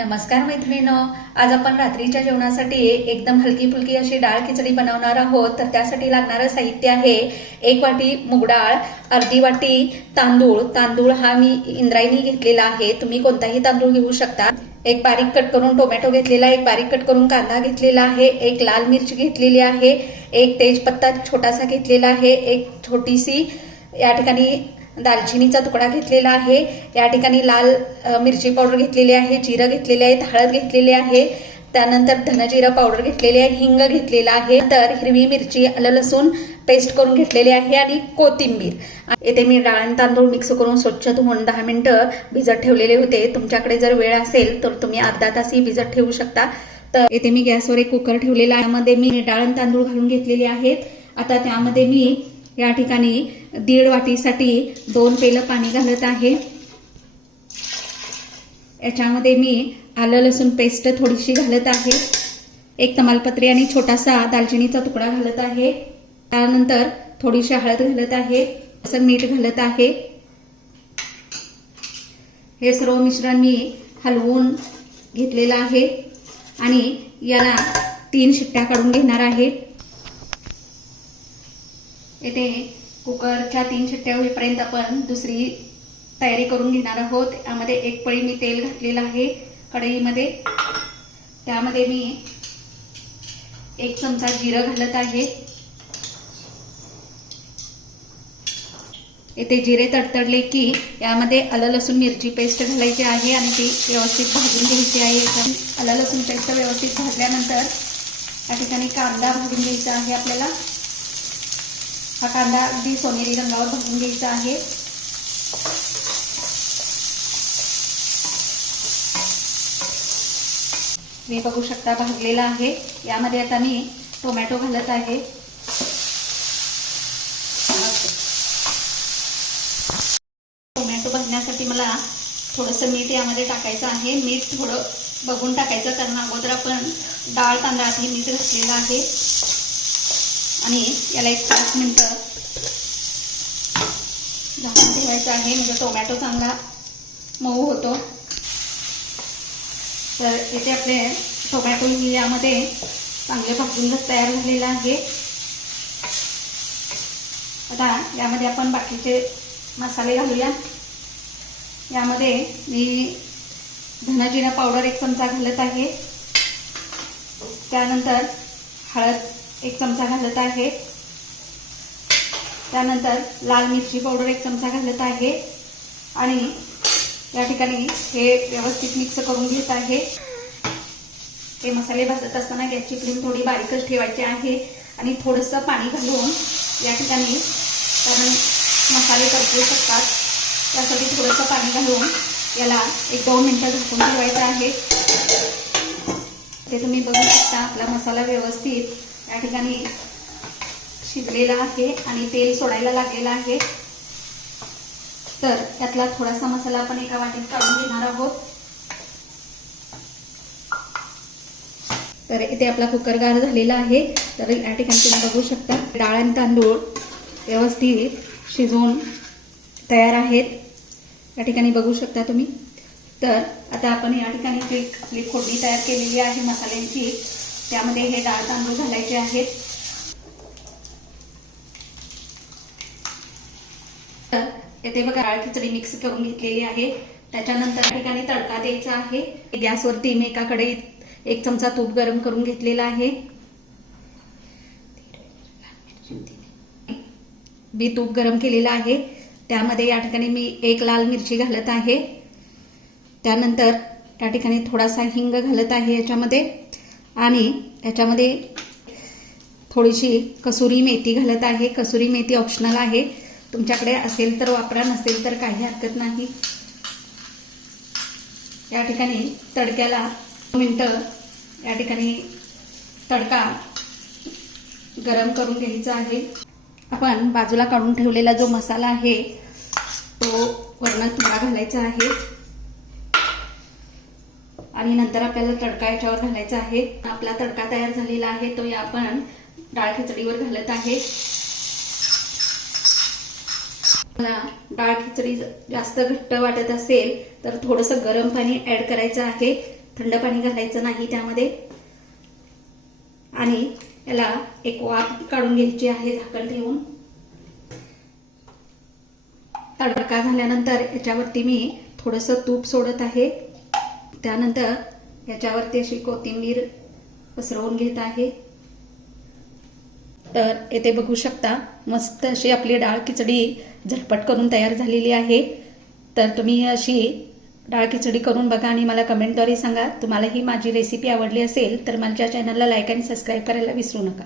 नमस्कार मैत्रिणींनो, आज आपण रात्रीच्या जेवणासाठी एकदम हलकी फुलकी अशी डाळ खिचडी बनवणार आहोत। तर त्यासाठी लागणारं साहित्य आहे 1 वाटी मूग डाळ, अर्धी वाटी तांदूळ हा मी इंद्रायणी घेतलेला आहे, तुम्ही कोणताही तांदूळ घेऊ शकता। एक बारीक कट करून टोमॅटो घेतलेला आहे, एक बारीक कट करून कांदा घेतलेला आहे, एक लाल मिरची घेतलेली आहे, एक तेजपत्ता छोटासा घेतलेला आहे, एक छोटीशी या ठिकाणी दालचिनीचा तुकडा घेतलेला आहे, या ठिकाणी लाल मिरची पावडर घेतलेली आहे, जिरं घेतलेले आहे, हळद घेतलेली आहे, त्यानंतर धनजिरं पावडर घेतलेली आहे, हिंग घेतलेला आहे, तर हिरवी मिरची आलं लसूण पेस्ट करून घेतलेली आहे आणि कोथिंबीर। येथे मी डाळ आणि तांदूळ मिक्स करून स्वच्छ धुवून 10 मिनिटं भिजत ठेवलेले होते। तुमच्याकडे जर वेळ असेल तर तुम्ही अर्धा तासही भिजत ठेवू शकता। तर येथे मी गॅसवर एक कुकर ठेवलेला आहे, त्यामध्ये मी डाळ आणि तांदूळ घालून घेतलेले आहेत। आता त्यामध्ये मी या ठिकाणी 1.5 वाटीसाठी 2 पेलं पाणी घालत आहे। याच्यामध्ये मी आलं लसूण पेस्ट थोडीशी घालत आहे, एक तमालपत्री आणि छोटासा दालचिनीचा तुकडा घालत आहे, त्यानंतर थोडीशी हळद घालत आहे, असं मीठ घालत आहे। हे सर्व मिश्रण मी हलवून घेतलेलं आहे आणि याला 3 शिट्ट्या काढून घेणार आहे। येथे कुकरच्या 3 शिट्ट्या होईपर्यंत आपण दुसरी तयारी करून घेणार आहोत। यामध्ये 1 पळी मी तेल घातलेलं आहे कढईमध्ये, त्यामध्ये मी 1 चमचा जिरं घालत आहे। येथे जिरे तडतडले की यामध्ये आलं लसूण मिरची पेस्ट घालायची आहे आणि ती व्यवस्थित भाजून घ्यायची आहे। आलं लसूण पेस्ट व्यवस्थित भाजल्यानंतर या ठिकाणी कांदा भाजून घ्यायचा आहे आपल्याला। हा कांदा अगदी सोनेरी रंगावर भाजून घ्यायचा आहे। मी बघू शकता भाजलेला आहे। यामध्ये आता मी टोमॅटो घालत आहे। टोमॅटो भाजण्यासाठी मला थोडंसं मीठ यामध्ये टाकायचं आहे। मीठ थोडं बघून टाकायचं, कारण अगोदर आपण डाळ तांदळात मीठ घातलेलं आहे आणि याला 1 5 मिनिटं झाकून ठेवायचं आहे, म्हणजे टोमॅटो चांगला मऊ होतो। तर इथे आपले टोमॅटो यामध्ये चांगले भाजून तयार झालेला आहे। आता यामध्ये आपण बाकीचे मसाले घालूया। यामध्ये मी धना जिरा पावडर 1 चमचा घालत आहे, त्यानंतर हळद 1 चमचा घालत आहे, त्यानंतर लाल मिरची पावडर 1 चमचा घालत आहे आणि या ठिकाणी हे व्यवस्थित मिक्स करून घेत आहे। हे मसाले भाजत असताना गॅसची फ्लेम थोडी बारीकच ठेवायची आहे आणि थोडंसं पाणी घालून या ठिकाणी, कारण मसाले करपू शकतात, त्यासाठी थोडंसं पाणी घालून याला 1-2 मिनिटं झाकून ठेवायचं आहे। ते तुम्ही बघू शकता आपला मसाला व्यवस्थित या ठिकाणी शिजलेला आहे आणि तेल सोडायला लागलेला आहे। तर यातला थोडासा मसाला आपण एका वाटीत काढून घेणार आहोत। तर इथे आपला कुकर गार झालेला आहे। तर या ठिकाणी तुम्ही बघू शकता डाळ आणि तांदूळ व्यवस्थित शिजवून तयार आहेत, या ठिकाणी बघू शकता तुम्ही। तर आता आपण या ठिकाणी जी आपली फोडणी तयार केलेली आहे मसाल्यांची, त्यामध्ये हे डाळ तांदूळ घालायचे आहेत। तर येथे बघा डाळ खिचडी मिक्स करून घेतलेली आहे। त्याच्यानंतर या ठिकाणी तडका द्यायचा आहे। गॅसवरती मी एका कढईत 1 चमचा तूप गरम करून घेतलेला आहे। मी तूप गरम केलेलं आहे, त्यामध्ये या ठिकाणी मी 1 लाल मिरची घालत आहे, त्यानंतर या ठिकाणी थोडासा हिंग घालत आहे याच्यामध्ये, आणि याच्यामध्ये थोडीशी कसुरी मेथी घालत आहे। कसुरी मेथी ऑप्शनल आहे, तुमच्याकडे असेल तर वापरा, नसेल तर काही हरकत नाही। या ठिकाणी तडक्याला 2 मिनिटं या ठिकाणी तडका गरम करून घ्यायचा आहे। आपण बाजूला काढून ठेवलेला जो मसाला आहे तो वरनं थोडा घालायचा आहे आणि नंतर आपल्याला तडका याच्यावर घालायचा आहे। आपला तडका तयार झालेला आहे, तो या आपण डाळ खिचडीवर घालत आहे। मला डाळ खिचडी जास्त घट्ट वाटत असेल तर थोडंसं गरम पाणी ऍड करायचं आहे। थंड पाणी घालायचं नाही त्यामध्ये. आणि याला एक वाफ काढून घ्यायची आहे झाकण ठेवून. तडका झाल्यानंतर याच्यावरती मी थोडंसं तूप सोडत आहे. त्यानंतर याच्यावरती अशी कोथिंबीर पसरवून घेत आहे. तर येथे बघू शकता मस्त अशी आपली डाळ खिचडी झटपट करून तयार झालेली आहे. तर तुम्ही अशी डाळ खिचडी करून बघा आणि मला कमेंटद्वारे सांगा. तुम्हाला ही माझी रेसिपी आवडली असेल तर माझ्या चॅनलला लाईक आणि सबस्क्राईब करायला विसरू नका.